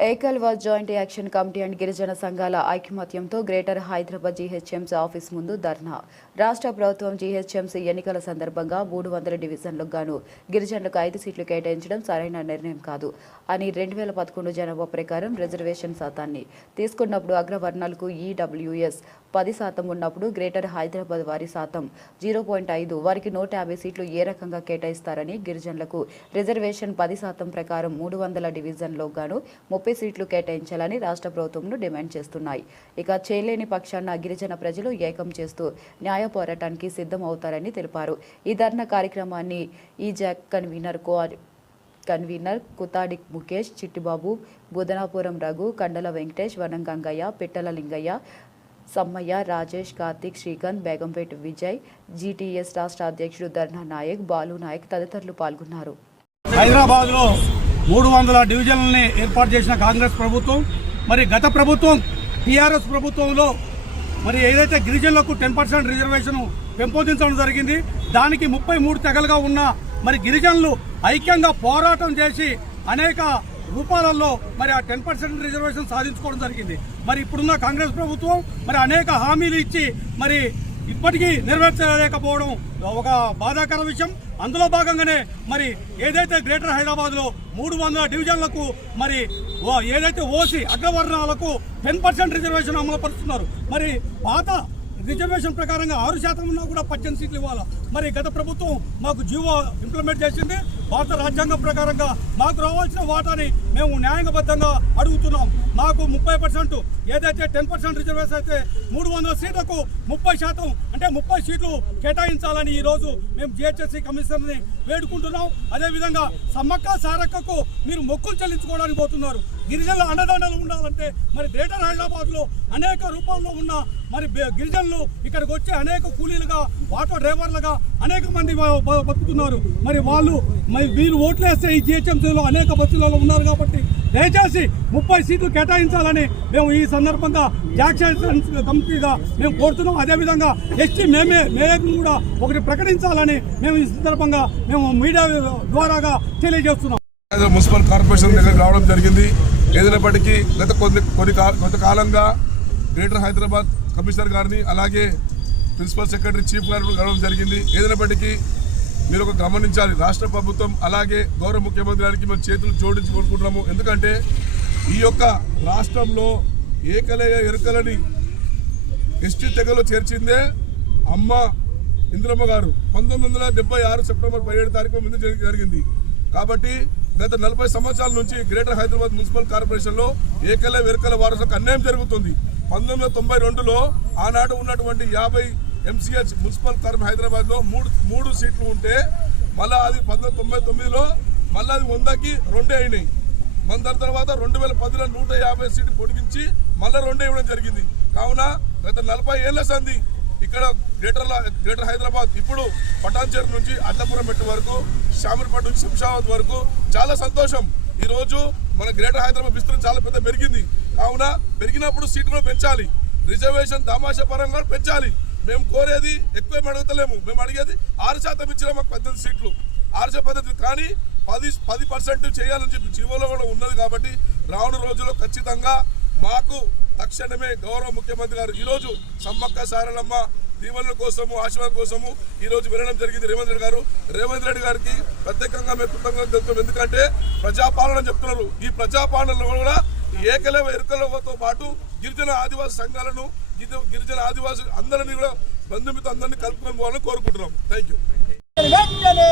Eklavya joint action committee and గిరిజన సంఘాల ఐకమత్యంతో గ్రేటర్ హైదరాబాద్ జీహెచ్ఎంసీ ఆఫీస్ ముందు ధర్నా. రాష్ట్ర ప్రభుత్వం జీహెచ్ఎంసీ ఎన్నికల సందర్భంగా మూడు వందల డివిజన్లకు గాను గిరిజనులకు ఐదు సీట్లు కేటాయించడం సరైన నిర్ణయం కాదు. అని రెండు వేల పదకొండు జనాభా ప్రకారం రిజర్వేషన్ శాతాన్ని తీసుకున్నప్పుడు అగ్రవర్ణాలకు ఈడబ్ల్యూఎస్ పది శాతం ఉన్నప్పుడు గ్రేటర్ హైదరాబాద్ వారి శాతం జీరో పాయింట్ ఐదు వారికి నూట యాభై సీట్లు ఏ రకంగా కేటాయిస్తారని గిరిజనులకు రిజర్వేషన్ పది శాతం ప్రకారం మూడు వందల డివిజన్లో గాను ముప్పై సీట్లు కేటాయించాలని రాష్ట్ర ప్రభుత్వంను డిమాండ్ చేస్తున్నాయి. ఇక చేయలేని పక్షాన గిరిజన ప్రజలు ఏకం చేస్తూ న్యాయ పోరాటానికి సిద్ధం అవుతారని తెలిపారు. ఈ ధర్నా కార్యక్రమాన్ని ఈ JAC convener co convener Kuthadi Mukesh Chittibabu Budhanapuram Raghu Kandala Venkatesh Vanam Gangaiah Pittala Lingaiah Sammaiah Rajesh Karthik Srikanth Begumpet Vijay GTS రాష్ట్ర అధ్యక్షుడు ధర్నా నాయక్ బాలు నాయక్ తదితరులు పాల్గొన్నారు. హైదరాబాద్లో మూడు వందల డివిజన్లని ఏర్పాటు చేసిన కాంగ్రెస్ ప్రభుత్వం మరి గత ప్రభుత్వం టీఆర్ఎస్ ప్రభుత్వంలో మరి ఏదైతే గిరిజనులకు టెన్ పర్సెంట్ రిజర్వేషన్ పెంపొందించడం జరిగింది దానికి ముప్పై మూడు తెగలుగా ఉన్న మరి గిరిజనులు ఐక్యంగా పోరాటం చేసి అనేక రూపాలలో మరి ఆ టెన్ పర్సెంట్ రిజర్వేషన్ సాధించుకోవడం జరిగింది. మరి ఇప్పుడున్న కాంగ్రెస్ ప్రభుత్వం మరి అనేక హామీలు ఇచ్చి మరి ఇప్పటికీ నెరవేర్చలేకపోవడం ఒక బాధాకర విషయం. అందులో భాగంగానే మరి ఏదైతే గ్రేటర్ హైదరాబాద్లో మూడు వందల డివిజన్లకు మరి ఓ- ఏదైతే ఓసీ అగ్రవర్ణాలకు టెన్ పర్సెంట్ రిజర్వేషన్ అమలుపరుస్తున్నారు మరి పాత రిజర్వేషన్ ప్రకారంగా ఆరు శాతం ఉన్నా కూడా పద్దెనిమిది సీట్లు ఇవ్వాలి? మరి గత ప్రభుత్వం మాకు జీవో ఇంప్లిమెంట్ చేసింది. భారత రాజ్యాంగం ప్రకారంగా మాకు రావాల్సిన వాటాని మేము న్యాయబద్ధంగా అడుగుతున్నాం. మాకు ముప్పై పర్సెంట్ ఏదైతే టెన్ పర్సెంట్ రిజర్వేషన్ అయితే మూడు వందల సీట్లకు ముప్పై శాతం అంటే ముప్పై సీట్లు కేటాయించాలని ఈరోజు మేము జిహెచ్ఎస్సీ కమిషనర్ని వేడుకుంటున్నాం. అదేవిధంగా సమ్మక్క సారక్కకు మీరు మొక్కులు చెల్లించుకోవడానికి పోతున్నారు. గిరిజనుల అండదండలు ఉండాలంటే మరి గ్రేటర్ హైదరాబాద్లో అనేక రూపాల్లో ఉన్న మరి బె- గిరిజనులు ఇక్కడికి వచ్చి అనేక కూలీలుగా ఆటో డ్రైవర్లుగా అనేక మంది బతుకుతున్నారు. మరి వాళ్ళు మరి వీళ్ళు ఓట్లేస్తే ఈ జిహెచ్ఎంసీలో అనేక బస్సులలో ఉన్నారు కాబట్టి దయచేసి ముప్పై సీట్లు కేటాయించాలని మేము ఈ సందర్భంగా యాక్షన్ కమిటీగా మేము కోరుతున్నాం. అదేవిధంగా ఎస్టీ మేమే మేయర్ను కూడా ఒకటి ప్రకటించాలని మేము ఈ సందర్భంగా మేము మీడియా ద్వారాగా తెలియజేస్తున్నాం. మున్సిపల్ కార్పొరేషన్ దగ్గర రావడం జరిగింది. ఏదైనప్పటికీ గత కొన్ని కొన్ని కా- కొంతకాలంగా గ్రేటర్ హైదరాబాద్ కమిషనర్ గారిని అలాగే ప్రిన్సిపల్ సెక్రటరీ చీఫ్ గారిని కలవడం జరిగింది. ఏదైనప్పటికీ మీరు ఒక గమనించాలి. రాష్ట్ర ప్రభుత్వం అలాగే గౌరవ ముఖ్యమంత్రి గారికి మేము చేతులు జోడించి కోరుకుంటున్నాము. ఎందుకంటే ఈ యొక్క రాష్ట్రంలో ఏకలయ ఎరుకలని ఎస్టీ తెగలో చేర్చిందే అమ్మ ఇంద్రమ్మ గారు. పంతొమ్మిది వందల డెబ్బై ఆరు సెప్టెంబర్ పదిహేడు తారీఖు ముందు జరిగింది. కాబట్టి గత నలభై సంవత్సరాల నుంచి గ్రేటర్ హైదరాబాద్ మున్సిపల్ కార్పొరేషన్లో ఏకలయ ఏకల వెరకల వారసులకు అన్యాయం జరుగుతుంది. పంతొమ్మిది వందల తొంభై రెండులో ఆనాడు ఉన్నటువంటి యాభై ఎంసీహెచ్ మున్సిపల్ కార్పొరేషన్ హైదరాబాద్లో మూడు మూడు సీట్లు ఉంటే మళ్ళా అది పంతొమ్మిది తొంభై తొమ్మిదిలో మళ్ళీ అది వందకి రెండే అయినాయి. మన దాని తర్వాత రెండు వేల పదిలో నూట యాభై సీట్లు పొడిగించి మళ్ళీ రెండే ఇవ్వడం జరిగింది. కావున గత నలభై ఏళ్ళ సంధి ఇక్కడ గ్రేటర్ గ్రేటర్ హైదరాబాద్ ఇప్పుడు పటాన్చేరు నుంచి అడ్డపురం మెట్టు వరకు షామీర్పేట నుంచి శంషాబాద్ వరకు చాలా సంతోషం. ఈరోజు మన గ్రేటర్ హైదరాబాద్ విస్తరణ చాలా పెద్ద పెరిగింది. కావున పెరిగినప్పుడు సీట్లు కూడా పెంచాలి. రిజర్వేషన్ దామాషా పరంగా పెంచాలి. మేము కోరేది ఎక్కువ ఏం అడుగుతలేము. మేము అడిగేది ఆరు శాతం ఇచ్చిన మాకు పద్దెనిమిది సీట్లు. ఆరు శాతం పద్ధతి కానీ పది పది పర్సెంట్ చేయాలని చెప్పి జీవోలో కూడా ఉన్నది కాబట్టి రాను రోజుల్లో ఖచ్చితంగా మాకు తక్షణమే గౌరవ ముఖ్యమంత్రి గారు ఈరోజు సమ్మక్క సారలమ్మ దీవెనల కోసము ఆశీర్వాదం కోసము ఈ రోజు వెళ్ళడం జరిగింది రేవంత్ రెడ్డి గారు. రేవంత్ రెడ్డి గారికి ప్రత్యేకంగా మేము కృతజ్ఞతలు తెలుపుతాం. ఎందుకంటే ప్రజాపాలన చెప్తున్నారు. ఈ ప్రజాపాలనలో కూడా ఏకలవ ఎరుకలతో పాటు గిరిజన ఆదివాసీ సంఘాలను గిరిజన ఆదివాసీ అందరినీ కూడా బంధుమిత్రులు అందరినీ కలుపుకొని పోవాలని కోరుకుంటున్నాం. థ్యాంక్ యూ వెంటనే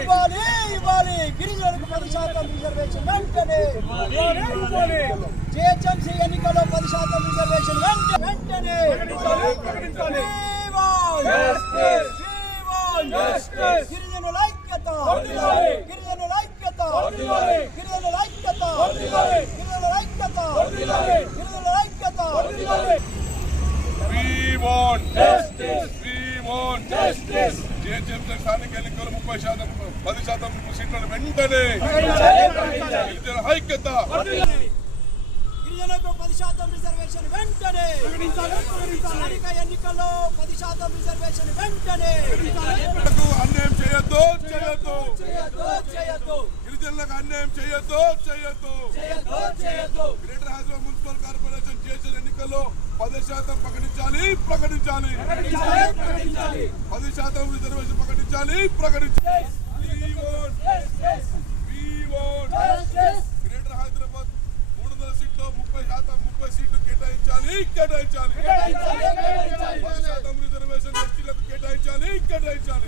ఇవ్వాలి ఇవ్వాలి. గిరిజనులకు పది శాతం రిజర్వేషన్. వెంటనే జిహెచ్ఎంసీ ఎన్నికల్లో పది శాతం రిజర్వేషన్. వెంట- వెంటనే గిరిజనుల ఐక్యత గిరిజనుల ఐక్యత. స్థానిక ఎన్నికలు ముప్పై శాతం పది శాతం సీట్లను వెంటనే ఐక్యత. గిరిజనులకు పది శాతం రిజర్వేషన్ వెంటనే. స్థానిక ఎన్నికల్లో పది శాతం రిజర్వేషన్ వెంటనే. అన్యాయం చేయొద్దు చేయొద్దు. చేయొద్దు చేయొద్దు. గిరిజనులకు అన్యాయం చేయొద్దు చేయొద్దు. గ్రేటర్ హైదరాబాద్ మున్సిపల్ కార్పొరేషన్ చేసిన ఎన్నికల్లో పది శాతం ప్రకటించాలి ప్రకటించాలి. పది శాతం రిజర్వేషన్ ప్రకటించాలి ప్రకటించాలి. గ్రేటర్ హైదరాబాద్ మూడు వందల సీట్లు ముప్పై శాతం ముప్పై సీట్లు కేటాయించాలి కేటాయించాలి. పది శాతం రిజర్వేషన్ ఎస్టీలకు కేటాయించాలి. కేటాయించాలి.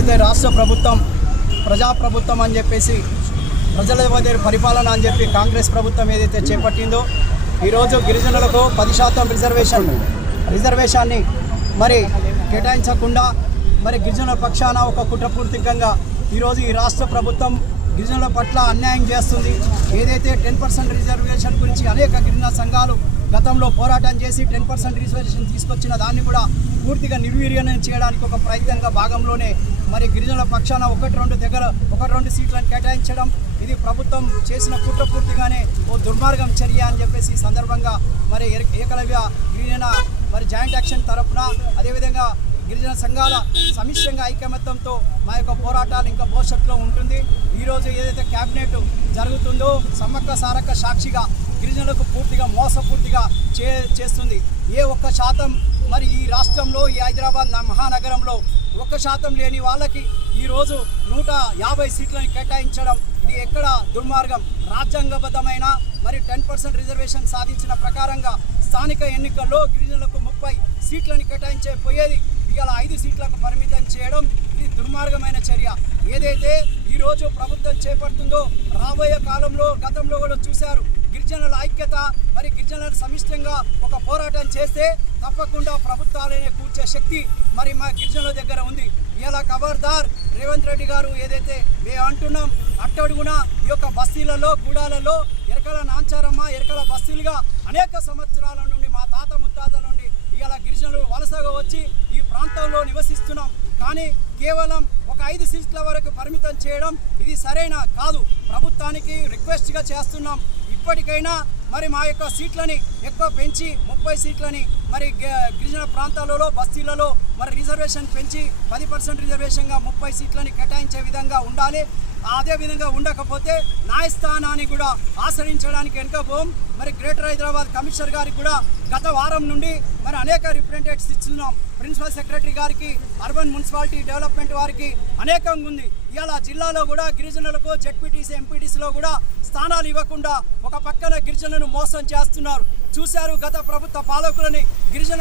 ఏదైతే రాష్ట్ర ప్రభుత్వం ప్రజాప్రభుత్వం అని చెప్పేసి ప్రజల దగ్గర పరిపాలన అని చెప్పి కాంగ్రెస్ ప్రభుత్వం ఏదైతే చేపట్టిందో ఈరోజు గిరిజనులకు పది శాతం రిజర్వేషన్ రిజర్వేషన్ని మరి కేటాయించకుండా మరి గిరిజనుల పక్షాన ఒక కుట్రపూర్తికంగా ఈరోజు ఈ రాష్ట్ర ప్రభుత్వం గిరిజనుల పట్ల అన్యాయం చేస్తుంది. ఏదైతే టెన్ పర్సెంట్ రిజర్వేషన్ గురించి అనేక గిరిజన సంఘాలు గతంలో పోరాటం చేసి టెన్ పర్సెంట్ రిజర్వేషన్ తీసుకొచ్చిన దాన్ని కూడా పూర్తిగా నిర్వీర్యం చేయడానికి ఒక ప్రయత్నంగా భాగంలోనే మరి గిరిజనుల పక్షాన ఒకటి రెండు దగ్గర ఒకటి రెండు సీట్లను కేటాయించడం ఇది ప్రభుత్వం చేసిన కుట్రపూర్తిగానే ఓ దుర్మార్గం చర్య అని చెప్పేసి సందర్భంగా మరి ఏకలవ్య గిరిజన మరి జాయింట్ యాక్షన్ తరఫున అదేవిధంగా గిరిజన సంఘాల సమిష్యంగా ఐకమత్యంతో మా యొక్క పోరాటాలు ఇంకా భవిష్యత్తులో ఉంటుంది. ఈరోజు ఏదైతే క్యాబినెట్ జరుగుతుందో సమ్మక్క సారక్క సాక్షిగా గిరిజనులకు పూర్తిగా మోసపూర్తిగా చే చేస్తుంది. ఏ ఒక్క శాతం మరి ఈ రాష్ట్రంలో ఈ హైదరాబాద్ మహానగరంలో ఒక్క శాతం లేని వాళ్ళకి ఈరోజు నూట యాభై సీట్లను కేటాయించడం ఇది ఎక్కడ దుర్మార్గం? రాజ్యాంగబద్ధమైన? మరి టెన్ పర్సెంట్ రిజర్వేషన్ సాధించిన ప్రకారంగా స్థానిక ఎన్నికల్లో గిరిజనులకు ముప్పై సీట్లను కేటాయించే పోయేది ఇవాళ ఐదు సీట్లకు పరిమితం చేయడం ఇది దుర్మార్గమైన చర్య. ఏదైతే ఈరోజు ప్రభుత్వం చేపడుతుందో రాబోయే కాలంలో గతంలో కూడా చూశారు. గిరిజనుల ఐక్యత మరి గిరిజనుల సమిష్టంగా ఒక పోరాటం చేస్తే తప్పకుండా ప్రభుత్వాలనే కూర్చే శక్తి మరి మా గిరిజనుల దగ్గర ఉంది. ఇలా ఖబర్దార్ రేవంత్ రెడ్డి గారు ఏదైతే మేము అంటున్నాం అట్టడుగున ఈ యొక్క బస్తీలలో గూడాలలో ఎరకల నాంచారమ్మ ఎరకల బస్తీలుగా అనేక సంవత్సరాల నుండి మా తాత ముత్తాతల నుండి ఇవాళ గిరిజనులు వలసగా వచ్చి ఈ ప్రాంతంలో నివసిస్తున్నాం. కానీ కేవలం ఒక ఐదు సీట్ల వరకు పరిమితం చేయడం ఇది సరైన కాదు. ప్రభుత్వానికి రిక్వెస్ట్గా చేస్తున్నాం. ఇప్పటికైనా మరి మా యొక్క సీట్లని ఎక్కువ పెంచి ముప్పై సీట్లని మరి గిరిజన ప్రాంతాలలో బస్తీలలో మరి రిజర్వేషన్ పెంచి పది పర్సెంట్ రిజర్వేషన్గా ముప్పై సీట్లని కేటాయించే విధంగా ఉండాలి. అదే విధంగా ఉండకపోతే న్యాయస్థానాన్ని కూడా ఆశ్రయించడానికి వెనుకపోం మరి గ్రేటర్ హైదరాబాద్ కమిషనర్ గారికి కూడా గత వారం నుండి మరి అనేక రిప్రజెంటేటివ్స్ ఇస్తున్నాం ప్రిన్సిపల్ సెక్రటరీ గారికి అర్బన్ మున్సిపాలిటీ డెవలప్మెంట్ వారికి అనేకంగా ఉంది. ఇవాళ జిల్లాలో కూడా గిరిజనులకు జెడ్పీటీసీ ఎంపీటీసీలో కూడా స్థానాలు ఇవ్వకుండా ఒక పక్కన గిరిజనులను మోసం చేస్తున్నారు. చూశారు గత ప్రభుత్వ పాలకులని గిరిజన